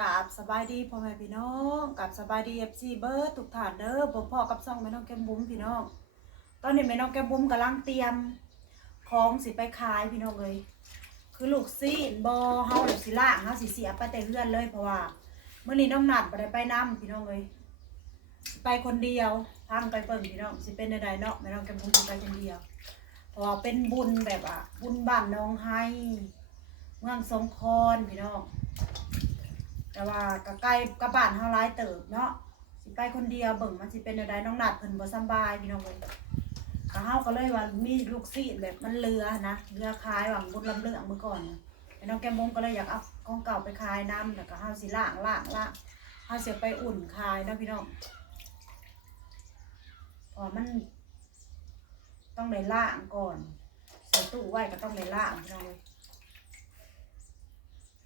กราบสบายดีพ่อแม่พี่น้องกราบสบายดีเอฟซีเบิร์ดทุกท่านเด้อพ่พ่อกับซ่องแม่น้องแก้มบุ้มพี่น้อง ตอนนี้แม่น้องแก้มบุ้มกำลังเตรียมของสิไปขายพี่น้องเลย คือลูกซีนบอเฮาลูกสิล่างเฮาสิเสียไปแต่เฮือนเลยเพราะว่าเมื่อนี้น้องหนัดบ่ได้ไปนํพี่น้องเลย ไปคนเดียวทางไปเปิ่งพี่น้องสิเป็นใดๆเนาะแม่น้องแก้มบุ้มไปคนเดียวเพราะว่าเป็นบุญแบบอะบุญบ้านน้องไฮเมืองสงขลาพี่น้อง แต่ว่าก็ใกล้กับบ้านเฮาหลายเติบเนาะสิไปคนเดียวเบิ่งมันสิเป็นอะไรน้องหนัดเพิ่นบ่สำบายพี่น้องเอ้ยก็เฮาก็เลยว่ามีลูกซีดแบบมันเรือนะเรือขายหวังบุญลำเลืองเมื่อก่อนไอ้น้องแก้มงก็เลยอยากเอาของเก่าไปขายน้ำแล้วก็เฮาสิล้างล้างล้างเฮาสิไปอุ่นขายนะพี่น้องพอมัน ต้องได้ล้างก่อนใส่ตู้ไว้ก็ต้องได้ล้างพี่น้องเอ้ย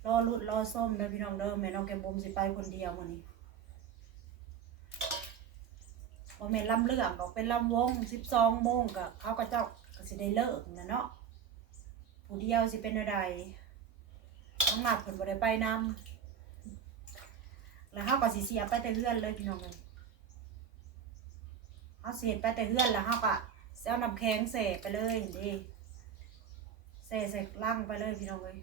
รอรุดรอส้มเด้อพี่น้องเด้อแม่น้องแกมบุมสิไปคนเดียวมื้อนี้บ่แม่นลำเรื่องก็เป็นลำวง12โมงก็เขาก็เจ้าก็สิได้เลิกนะเนาะผู้เดียวสิเป็นอะไรน้องหนัดเพิ่นบ่ได้ไปนำแล้วเฮาก็สิเสียไปแต่เฮือนเลยพี่น้องเอ้ยเฮาเฮ็ดไปแต่เฮือนแล้วเฮาก็สิเอาน้ำแข็งใส่ไปเลยนี่ใส่ใส่ลังไปเลยพี่น้องเอ้ย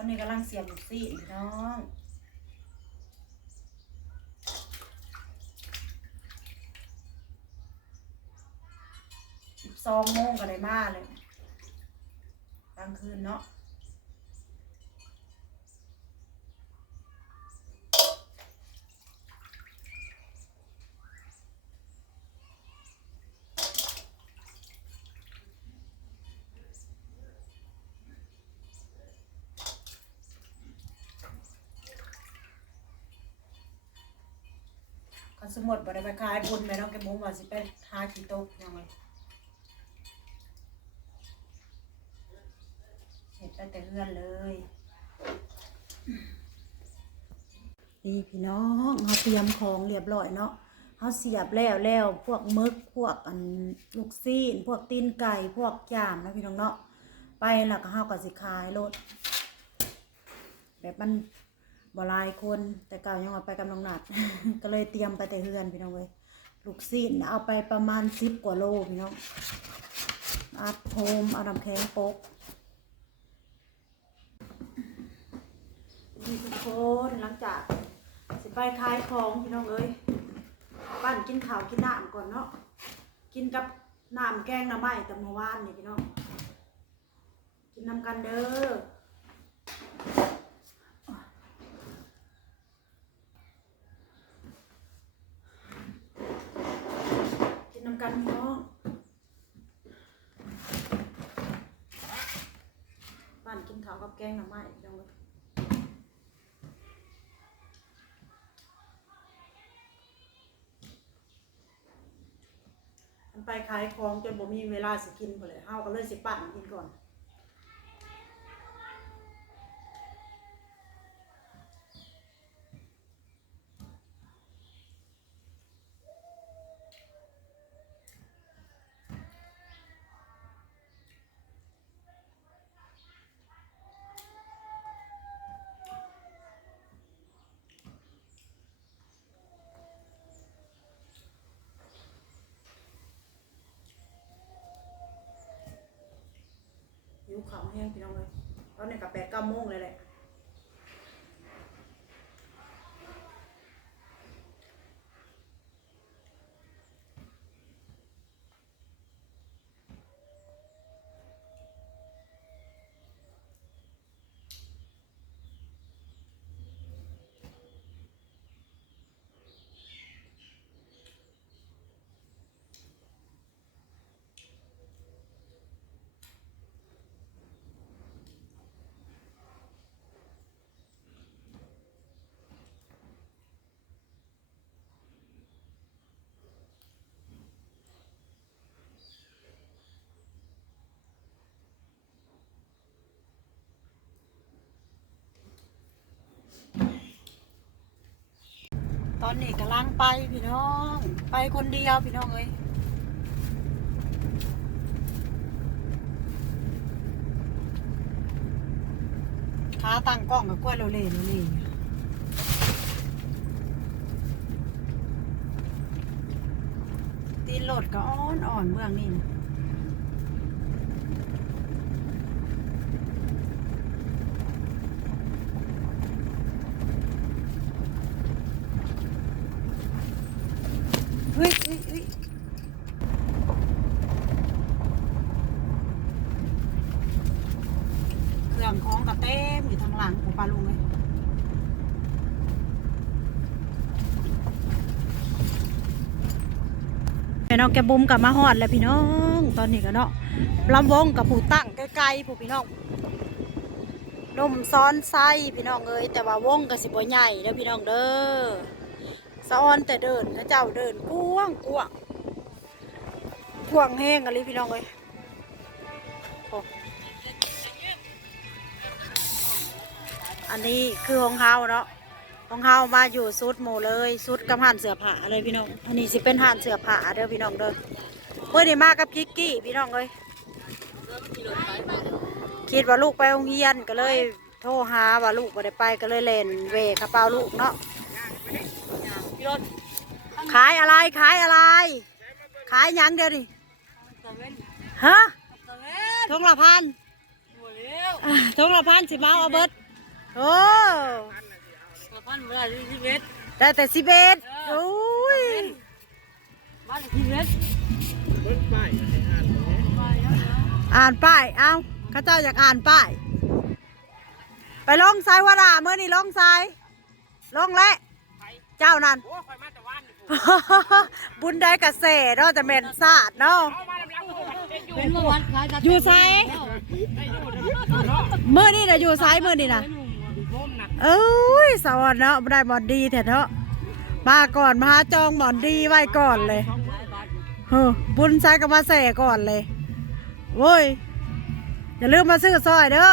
อนนี้กำลังเสียบลูกซี่พี่น้องสิบสองโมงก็ได้มาเลยกลางคืนเนาะ คันสมมติบ่ได้ไปขายบุญแม่น้องแกมุ้งว่าสิไปหาขี้ตกยังไงเห็ดไปแต่เฮือนเลยนี่พี่น้องเขาเตรียมของเรียบร้อยเนาะเขาเสียบแล้วแล้วพวกมึกพวกอันลูกซีนพวกตีนไก่พวกยามนะพี่น้องเนาะไปแล้วก็เฮาก็สิขายรถแบบมัน บ่หลายคนแต่เก่ายังว่าไปกำลังหนัด ก็เลยเตรียมไปแต่เฮือนพี่น้องเว้ยลูกซีนเอาไปประมาณสิบกว่าโลพี่น้องอัดโฮมเอาน้ำแข็งโปกนี่ทุกคนหลังจากสิไปขายของพี่น้องเอ้ยบ้านกินข้าวกินน้ำก่อนเนาะกินกับน้ำแกงน้ำไม้แต่เมื่อวานนี่พี่น้องกินน้ำกันเด้อ กินน้ำกันพี่น้องบ้านกินข้าวกับแกงหน้ำไม้พี่น้องเลยไปขายของจนบ่มีเวลาสิกินพอเลยเฮาก็เลยสิปั่นกินก่อน หิวขาแห้งพี่น้องเลยตอนนี้กับแปดเก้าโมงเลยแหละ อนนี้กำลังไปพี่น้อง ไปคนเดียวพี่น้องเอ้ยขาตั้งกล้องกับกล้วยโรเล่โรเล่ตีนโหลดก็อ่อนอ่อนเบื้องนี่นะเฮ้ยเฮ้ยเฮ้ยเครื่องของกระเต็มอยู่ทางหลังของปลาลุงเลย แม่ น้องแกบุมกับมาฮอดแล้วพี่น้องตอนนี้ก็เนาะลำวงกับผู้ตั้งไกลๆผู้พี่น้องนมซ้อนไส้พี่น้องเอ้ยแต่ว่าวงก็สิบใหญ่เด้อพี่น้องเด้อซ้อนแต่เดินเขาเจ้าเดินกว้างกว้างกว้างแห้งกันเลยพี่น้องเอ้ยอ้อันนี้คือของเฮาเนาะ ของเฮามาอยู่สุดหมู่เลยสุดกับห่านเสือผาเลยพี่น้อง อันนี้สิเป็นห่านเสือผาเด้อพี่น้องเด้อเมื่อนี้มากับกิกกี้พี่น้องเลยคิดว่าลูกไปโรงเรียนก็เลยโทรหาว่าลูกบ่ได้ไปก็เลยเล่นเวกระเป๋าลูกเนาะขายอะไรขายอะไร ขายยังเดียวดิฮะทงละพันทงละพันสิมาเอาเบิดโอ้ พันเวลาที่เวทได้แต่สิบเอ็ดโอ้ยบ้านที่เวทอ่านป้าย เอาข้าเจ้าอยากอ่านป้าย ไปลงซ้ายวาราเมื่อนี่ลงซ้ายลงและเจ้านั่นโอ้คอยมาแต่วันบุญได้กระเสเนาะจะเม็นศาสตร์เนาะเป็นเมื่อวันขายอยู่ไซเมื่อนี่นะอยู่ซ้ายเมื่อนี่นะ เอ้ยสวรรค์เนาะบ่ได้บอนดีแท้เนาะมาก่อนมาหาจองบอนดีไว้ก่อนเลยเฮ้อบุญใช้กับมาแส่ก่อนเลยโว้ยอย่าลืมมาซื้อซอยเด้อ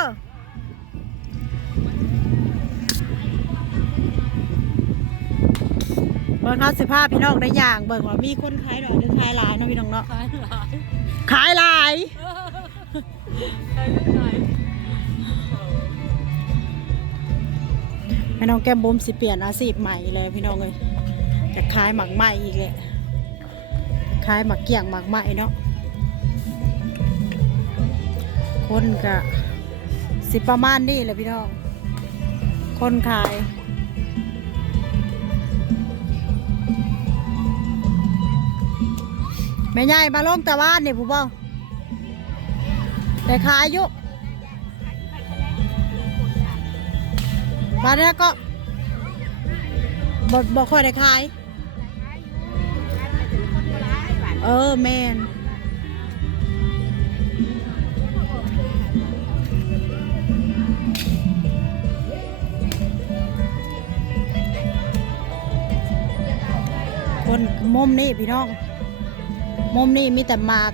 เบิ่งเขาสิพาพี่น้องได้อย่างเบิ่งว่ามีคนขายหน่อยหรือขายหลายเนาะพี่น้องเนาะขายหลายขายหลาย แม่น้องแก้มบุ้มสิเปลี่ยนอาชีพใหม่เลยพี่น้องเลยจะขายหมักไหมอีกเลยขายหมักเกี่ยงหมักไหมเนาะคนกะสิประมาณนี้แหละพี่น้อง คนขายแม่ใหญ่มาลงแต่ว่านนี่ผู้บ่แต่ขายอยุ มาเนี่ยก็บ่บ่ค่อยได้ขาย เออแมนคนมุมนี่พี่น้องมุมนี่มีแต่หมาก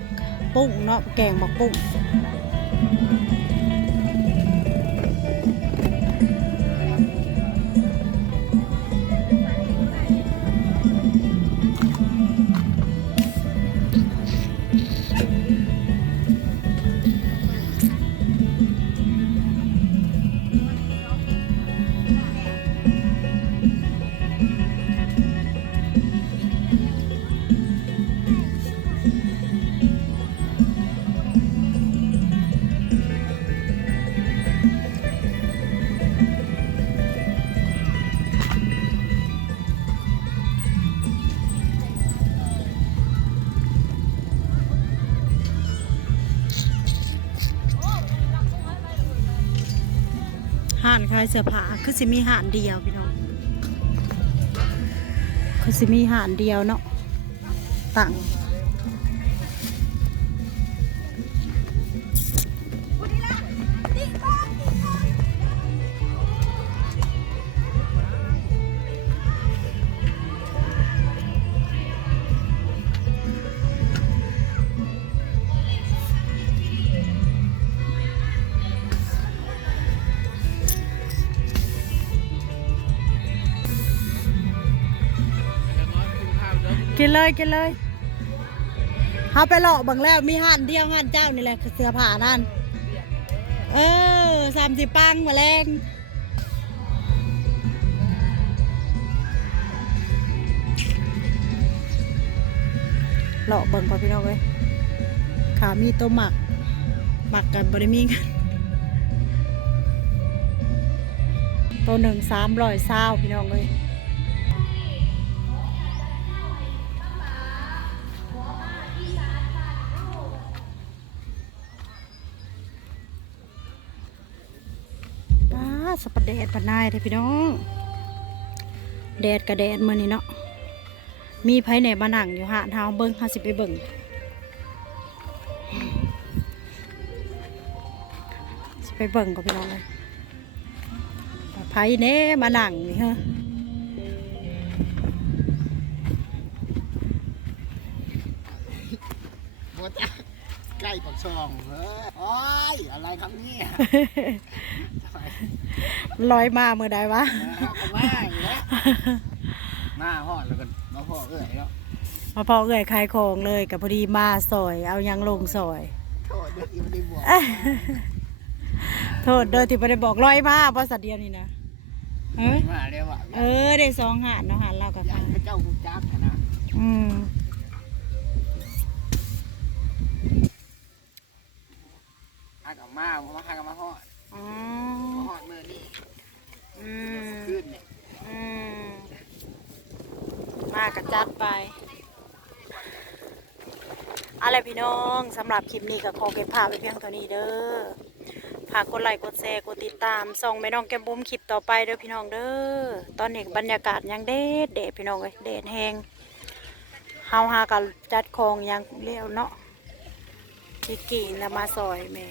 ปุ้งเนาะแกงหมากปุ้งานขายเสื้อผ้าคือสิมีหานเดียวพี่น้องคือสิมีหานเดียวเนาะต่าง กินเลยกินเลยเฮาไปเลาะเบังแล้วมีห้านเดียวห้านเจ้านี่แหละเสื้อผ้านั่นเออสามสิบปังมาแรงเลาะเบิ่งก่อนพี่น้องเอ้ยขามีตัวหมักหมักกันบริมีกันตัวหนึ่งสามร้อยเศร้าพี่น้องเลย สปะแดดปันนายเด้อพี่น้อง แดดกระแดดมือนี่เนาะ มีไผไหนมานั่งอยู่หาดเฮาเบิ้งเฮาสิไปเบิ่งสิไปเบิ่งกับพี่น้องเลยว่าไผเน่มานั่งนี่ฮะโบจ้าใกล้ปากซองเฮ้ยโอ้ยอะไรครับเนี่ย ลอยมาเมื่อใดวะเอามาอีกแล้วหน้าหอดแล้วกันมาพ่อเอ้ยแล้วมาพอเอ่ยขายของเลยกับพอดีมาซอย เอายังลงซอย โทษเด็กยังไม่ได้บอกโทษเด้อที่ไม่ได้บอกลอยมาเพราะสัตว์เดียวนี่นะเฮ้ยมาเรียกว่าเออได้สองหาดเนาะหาดเรากับอยาพากให้เจ้าคุณจักนะอืมหักออกมาเพราะว่าหักออกมาหอด อ๋อมาหอดมือนี่ อืมอืมมากระจัดไปอะไรพี่น้องสำหรับคลิปนี้ก็ขอเก็บภาพไว้เพียงเท่านี้เด้อฝากกดไลค์กดแชร์กดติดตามส่องแม่น้องแก้มบุ้มคลิปต่อไปเด้อพี่น้องเด้อตอนนี้บรรยากาศยังเด็ดเด็ดพี่น้องเลยเด็ดแหงเฮาหากันจัดของยังเลี้ยวเนาะพี่กี่แล้วมาซอยแม่